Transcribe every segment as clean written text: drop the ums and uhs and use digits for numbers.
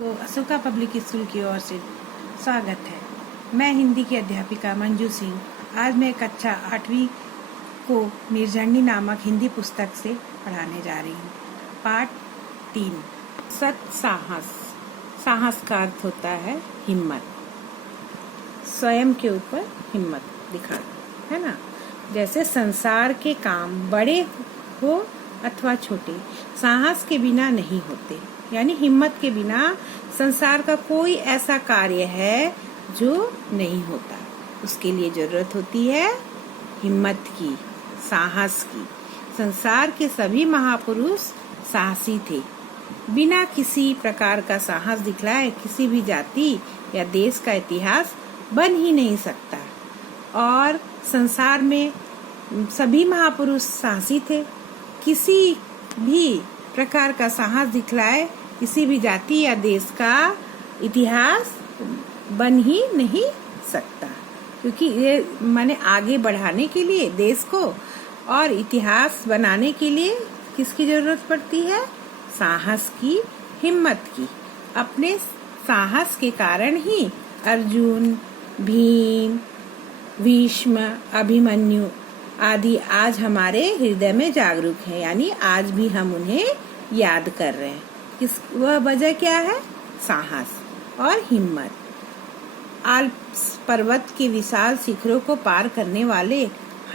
को Ashoka public school की ओर से स्वागत है। मैं हिंदी की अध्यापिका मंजू सिंह आज मैं कक्षा 8वीं को निर्जरनी नामक हिंदी पुस्तक से पढ़ाने जा रही हूँ। पाठ 3 सत्साहस। साहस का अर्थ होता है हिम्मत, स्वयं के ऊपर हिम्मत दिखाना, है ना। जैसे संसार के काम बड़े हो अथवा छोटे, साहस के बिना नहीं होते। यानी हिम्मत के बिना संसार का कोई ऐसा कार्य है जो नहीं होता। उसके लिए जरूरत होती है हिम्मत की, साहस की। संसार के सभी महापुरुष साहसी थे। बिना किसी प्रकार का साहस दिखलाए किसी भी जाति या देश का इतिहास बन ही नहीं सकता। और संसार में सभी महापुरुष साहसी थे। किसी भी प्रकार का साहस दिखलाए किसी भी जाति या देश का इतिहास बन ही नहीं सकता, क्योंकि ये माने आगे बढ़ाने के लिए देश को और इतिहास बनाने के लिए किसकी जरूरत पड़ती है? साहस की, हिम्मत की। अपने साहस के कारण ही अर्जुन, भीम, भीष्म, अभिमन्यु आदि आज हमारे हृदय में जागरूक हैं। यानी आज भी हम उन्हें याद कर रहे हैं। वह वजह क्या है? साहस और हिम्मत। आल्प्स पर्वत के विशाल शिखरों को पार करने वाले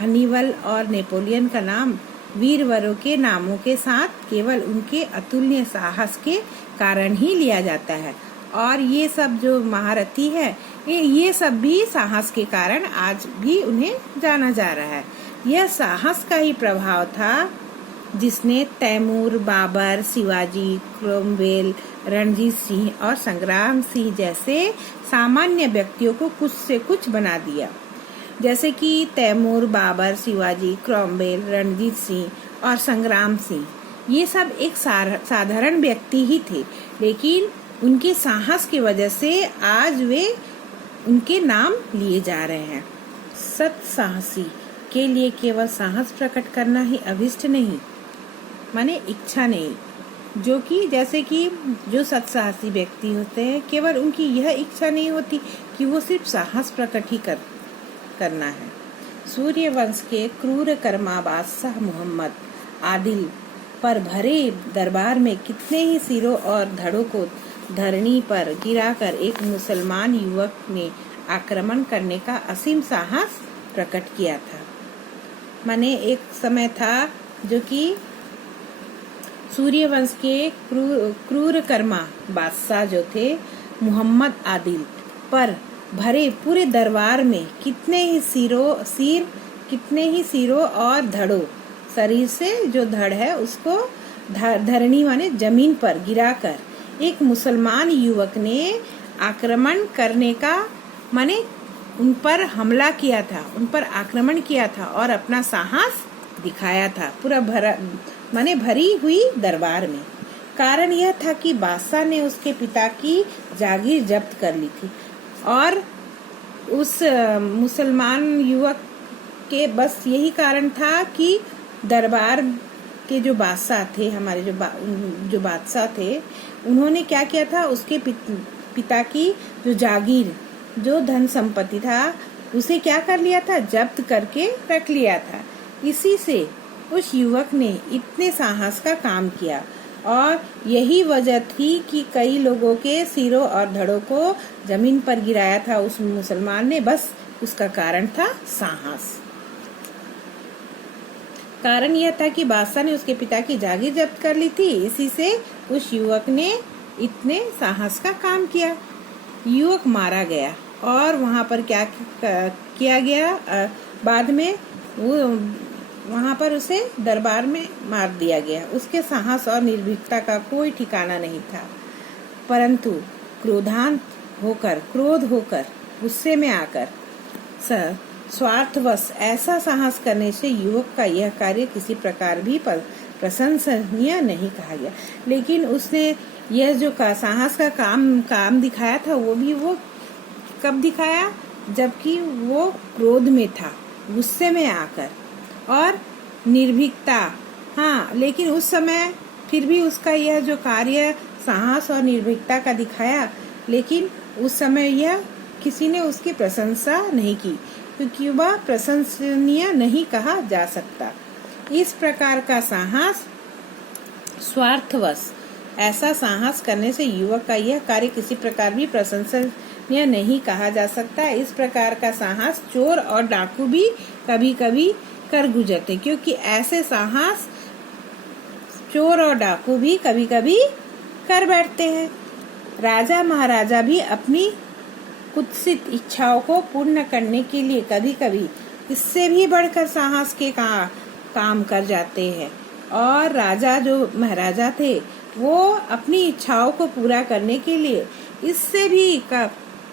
हनीबल और नेपोलियन का नाम वीरवरों के नामों के साथ केवल उनके अतुल्य साहस के कारण ही लिया जाता है। और ये सब जो महारथी है ये सब भी साहस के कारण आज भी उन्हें जाना जा रहा है। यह साहस का ही प्रभाव था जिसने तैमूर, बाबर, शिवाजी, क्रोमवेल, रणजीत सिंह और संग्राम सिंह जैसे सामान्य व्यक्तियों को कुछ से कुछ बना दिया। जैसे कि तैमूर, बाबर, शिवाजी, क्रोमवेल, रणजीत सिंह और संग्राम सिंह, ये सब एक साधारण व्यक्ति ही थे, लेकिन उनके साहस की वजह से आज वे उनके नाम लिए जा रहे हैं। सत्साहसी के लिए केवल साहस प्रकट करना ही अभिष्ट नहीं, माने इच्छा नहीं। जो कि जैसे कि जो सत्साहसी व्यक्ति होते हैं केवल उनकी यह इच्छा नहीं होती कि वो सिर्फ साहस प्रकट ही करना है। सूर्यवंश के क्रूर कर्मा बादशाह मोहम्मद आदिल पर भरे दरबार में कितने ही सिरों और धड़ों को धरनी पर गिराकर एक मुसलमान युवक ने आक्रमण करने का असीम साहस प्रकट किया था। माने एक समय था जो कि सूर्यवंश के क्रूर कर्मा बादशाह जो थे मोहम्मद आदिल पर भरे पूरे दरबार में कितने ही सिरों और धड़ों, शरीर से जो धड़ है उसको धरनी माने जमीन पर गिराकर एक मुसलमान युवक ने आक्रमण करने का माने उन पर हमला किया था, उन पर आक्रमण किया था और अपना साहस दिखाया था पूरा भरी हुई दरबार में। कारण यह था कि बादशाह ने उसके पिता की जागीर जब्त कर ली थी और उस मुसलमान युवक के बस यही कारण था कि दरबार के जो बादशाह थे, हमारे जो बादशाह थे, उन्होंने क्या किया था, उसके पिता की जो जागीर, जो धन संपत्ति था, उसे क्या कर लिया था, जब्त करके रख लिया था। इसी से उस युवक ने इतने साहस का काम किया और यही वजह थी कि कई लोगों के सिरों और धड़ों को जमीन पर गिराया था उस मुसलमान ने। बस उसका कारण था साहस। कारण यह था कि बादशाह ने उसके पिता की जागीर जब्त कर ली थी, इसी से उस युवक ने इतने साहस का काम किया। युवक मारा गया और वहाँ पर क्या किया गया, बाद में वो वहाँ पर उसे दरबार में मार दिया गया। उसके साहस और निर्भीकता का कोई ठिकाना नहीं था, परंतु क्रोध होकर गुस्से में आकर स्वार्थवश ऐसा साहस करने से युवक का यह कार्य किसी प्रकार भी प्रशंसनीय नहीं कहा गया। लेकिन उसने यह जो साहस का काम दिखाया था वो कब दिखाया? जबकि वो क्रोध में था, गुस्से में आकर, और निर्भीकता। हाँ, लेकिन उस समय फिर भी उसका यह जो कार्य साहस और निर्भीकता का दिखाया, लेकिन उस समय यह किसी ने उसकी प्रशंसा नहीं की, क्योंकि वह प्रशंसनीय नहीं कहा जा सकता। इस प्रकार का साहस स्वार्थवश, ऐसा साहस करने से युवक का यह कार्य किसी प्रकार भी प्रशंसनीय नहीं कहा जा सकता। इस प्रकार का साहस चोर और डाकू भी कभी कभी कर गुजरते, क्योंकि ऐसे साहस चोर और डाकू भी कभी कभी कर बैठते हैं। राजा महाराजा भी अपनी कुत्सित इच्छाओं को पूर्ण करने के लिए कभी कभी इससे भी बढ़कर साहस के काम कर जाते हैं। और राजा जो महाराजा थे वो अपनी इच्छाओं को पूरा करने के लिए इससे भी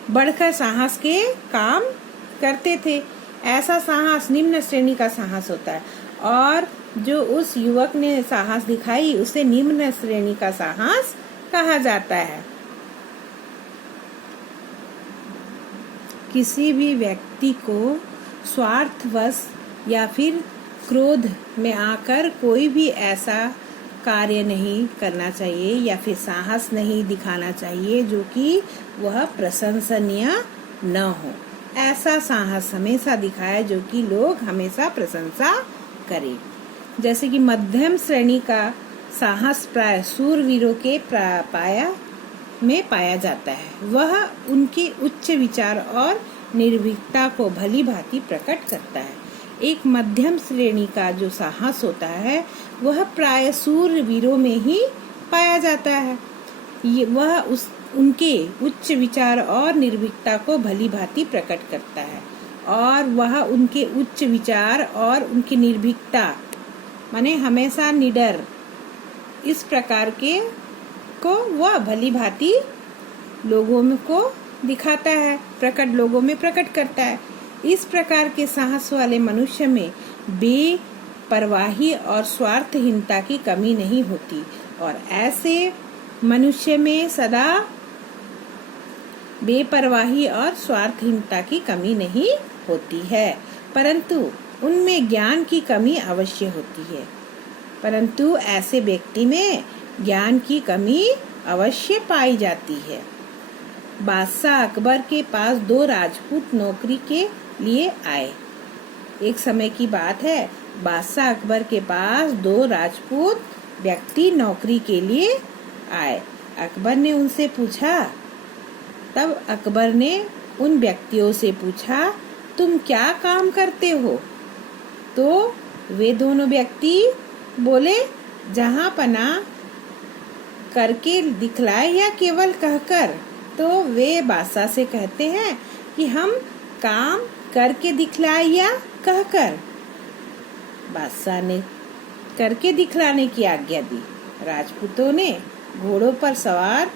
बढ़कर साहस के काम करते थे। ऐसा साहस निम्न श्रेणी का साहस होता है, और जो उस युवक ने साहस दिखाई उसे निम्न श्रेणी का साहस कहा जाता है। किसी भी व्यक्ति को स्वार्थवश या फिर क्रोध में आकर कोई भी ऐसा कार्य नहीं करना चाहिए या फिर साहस नहीं दिखाना चाहिए जो कि वह प्रशंसनीय न हो। ऐसा साहस हमेशा दिखाए जो कि लोग हमेशा प्रशंसा करें। जैसे कि मध्यम श्रेणी का साहस प्राय शूरवीरों के पाया जाता है। वह उनके उच्च विचार और निर्भीकता को भली भांति प्रकट करता है। एक मध्यम श्रेणी का जो साहस होता है वह प्राय शूरवीरों में ही पाया जाता है। वह उनके उच्च विचार और निर्भीकता को भली भांति प्रकट करता है, और वह उनके उच्च विचार और उनकी निर्भीकता माने हमेशा निडर, इस प्रकार के को वह भली भांति लोगों को दिखाता है, लोगों में प्रकट करता है। इस प्रकार के साहस वाले मनुष्य में बेपरवाही और स्वार्थहीनता की कमी नहीं होती, और ऐसे मनुष्य में सदा बेपरवाही और स्वार्थहीनता की कमी नहीं होती है, परंतु उनमें ज्ञान की कमी अवश्य होती है। परंतु ऐसे व्यक्ति में ज्ञान की कमी अवश्य पाई जाती है। बादशाह अकबर के पास 2 राजपूत नौकरी के लिए आए। एक समय की बात है, बादशाह अकबर के पास 2 राजपूत व्यक्ति नौकरी के लिए आए। अकबर ने उनसे पूछा, तब अकबर ने उन व्यक्तियों से पूछा, तुम क्या काम करते हो? तो वे दोनों व्यक्ति बोले, जहां पना करके दिखलाए या केवल कहकर। तो वे बादशाह से कहते हैं कि हम काम करके दिखलाए या कहकर। बादशाह ने करके दिखलाने की आज्ञा दी। राजपूतों ने घोड़ों पर सवार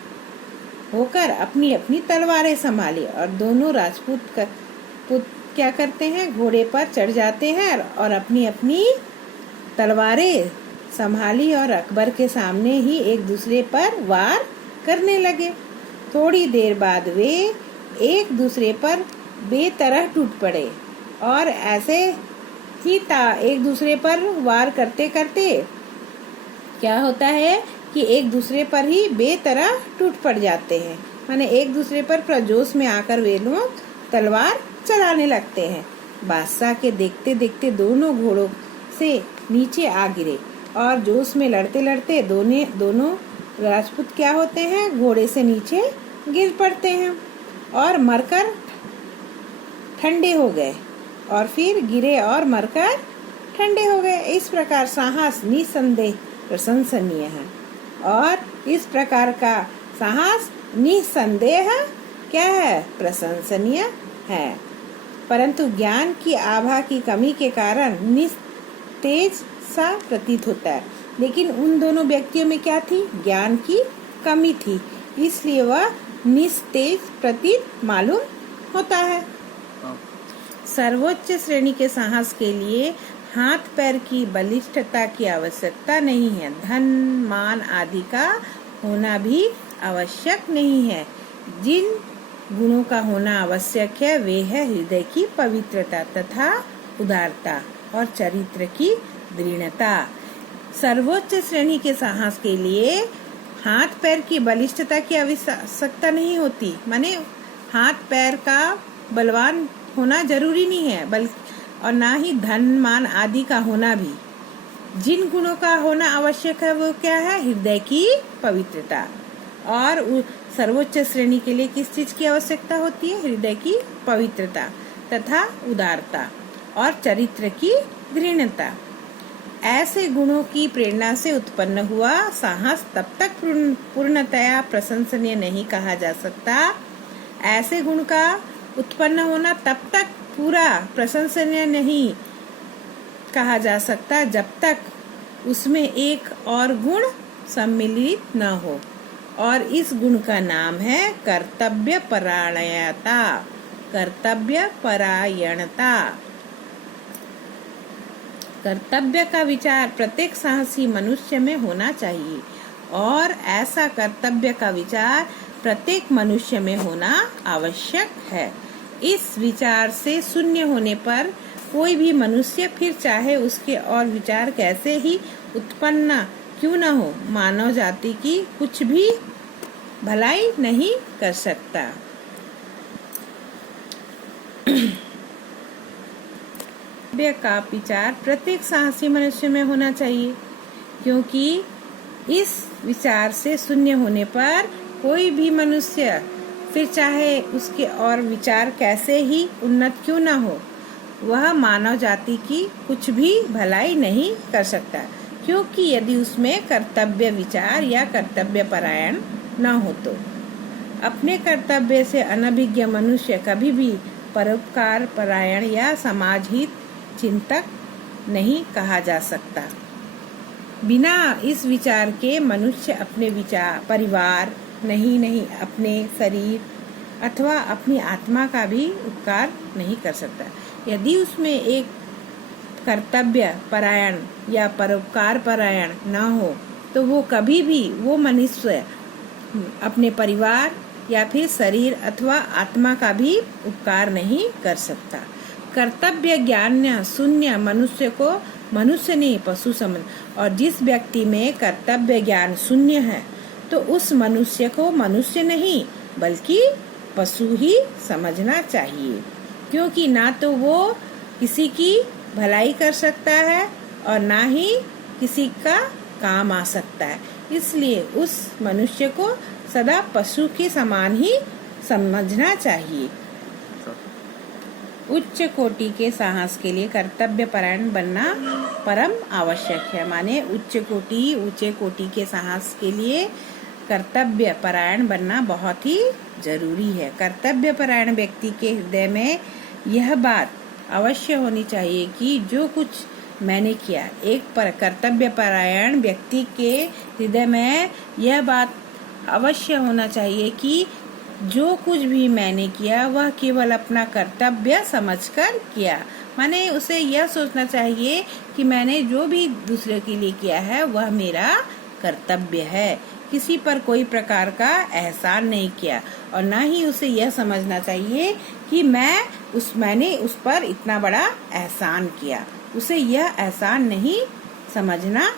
होकर अपनी अपनी तलवारें संभाली, और दोनों राजपूत क्या करते हैं, घोड़े पर चढ़ जाते हैं और अपनी अपनी तलवारें संभाली और अकबर के सामने ही एक दूसरे पर वार करने लगे। थोड़ी देर बाद वे एक दूसरे पर बेतरह टूट पड़े, और ऐसे ही एक दूसरे पर वार करते करते क्या होता है कि एक दूसरे पर ही बेतरह टूट पड़ जाते हैं। माने एक दूसरे पर प्रजोश में आकर वे लोग तलवार चलाने लगते हैं। बादशाह के देखते देखते दोनों घोड़ों से नीचे आ गिरे, और जोश में लड़ते लड़ते दोनों राजपूत क्या होते हैं, घोड़े से नीचे गिर पड़ते हैं और मरकर ठंडे हो गए, और फिर गिरे और मरकर ठंडे हो गए। इस प्रकार साहस निसंदेह प्रशंसनीय है, और इस प्रकार का साहस निसंदेह क्या है, प्रशंसनीय है। परंतु ज्ञान की आभा की कमी के कारण निस्तेज सा प्रतीत होता है। लेकिन उन दोनों व्यक्तियों में क्या थी, ज्ञान की कमी थी, इसलिए वह निस्तेज प्रतीत मालूम होता है। सर्वोच्च श्रेणी के साहस के लिए हाथ पैर की बलिष्ठता की आवश्यकता नहीं है, धन मान आदि का होना भी आवश्यक नहीं है। जिन गुणों का होना आवश्यक है वे है हृदय की पवित्रता तथा उदारता और चरित्र की दृढ़ता। सर्वोच्च श्रेणी के साहस के लिए हाथ पैर की बलिष्ठता की आवश्यकता नहीं होती, माने हाथ पैर का बलवान होना जरूरी नहीं है, बल्कि और ना ही धन मान आदि का होना भी। जिन गुणों का होना आवश्यक है वो क्या है? हृदय की पवित्रता। और सर्वोच्च श्रेणी के लिए किस चीज की आवश्यकता होती है? हृदय की पवित्रता तथा उदारता और चरित्र की दृढ़ता। ऐसे गुणों की प्रेरणा से उत्पन्न हुआ साहस तब तक पूर्णतया प्रशंसनीय नहीं कहा जा सकता। ऐसे गुण का उत्पन्न होना तब तक पूरा प्रशंसनीय नहीं कहा जा सकता जब तक उसमें एक और गुण सम्मिलित न हो, और इस गुण का नाम है कर्तव्य परायणता। कर्तव्य परायणता। कर्तव्य का विचार प्रत्येक साहसी मनुष्य में होना चाहिए, और ऐसा कर्तव्य का विचार प्रत्येक मनुष्य में होना आवश्यक है। इस विचार से शून्य होने पर कोई भी मनुष्य, फिर चाहे उसके और विचार कैसे ही उत्पन्न क्यों न हो, मानव जाति की कुछ भी भलाई नहीं कर सकता। कर्तव्य का विचार प्रत्येक साहसी मनुष्य में होना चाहिए, क्योंकि इस विचार से शून्य होने पर कोई भी मनुष्य, फिर चाहे उसके और विचार कैसे ही उन्नत क्यों न हो, वह मानव जाति की कुछ भी भलाई नहीं कर सकता, क्योंकि यदि उसमें कर्तव्य विचार या कर्तव्य परायण न हो तो अपने कर्तव्य से अनभिज्ञ मनुष्य कभी भी परोपकार परायण या समाज हित चिंतक नहीं कहा जा सकता। बिना इस विचार के मनुष्य अपने विचार, परिवार, नहीं अपने शरीर अथवा अपनी आत्मा का भी उपकार नहीं कर सकता। यदि उसमें एक कर्तव्य परायण या परोपकार परायण न हो तो वो कभी भी, वो मनुष्य अपने परिवार या फिर शरीर अथवा आत्मा का भी उपकार नहीं कर सकता। कर्तव्य ज्ञान शून्य मनुष्य को मनुष्य नहीं पशु समझ, और जिस व्यक्ति में कर्तव्य ज्ञान शून्य है तो उस मनुष्य को मनुष्य नहीं बल्कि पशु ही समझना चाहिए, क्योंकि ना तो वो किसी की भलाई कर सकता है और ना ही किसी का काम आ सकता है। इसलिए उस मनुष्य को सदा पशु के समान ही समझना चाहिए। उच्च कोटि के साहस के लिए कर्तव्य परायण बनना परम आवश्यक है। माने ऊंचे कोटि के साहस के लिए कर्तव्य परायण बनना बहुत ही जरूरी है। कर्तव्य परायण व्यक्ति के हृदय में यह बात अवश्य होनी चाहिए कि जो कुछ मैंने किया, एक कर्तव्य परायण व्यक्ति के हृदय में यह बात अवश्य होना चाहिए कि जो कुछ भी मैंने किया वह केवल अपना कर्तव्य समझकर किया। माने उसे यह सोचना चाहिए कि मैंने जो भी दूसरे के लिए किया है वह मेरा कर्तव्य है, किसी पर कोई प्रकार का एहसान नहीं किया। और ना ही उसे यह समझना चाहिए कि मैंने उस पर इतना बड़ा एहसान किया। उसे यह एहसान नहीं समझना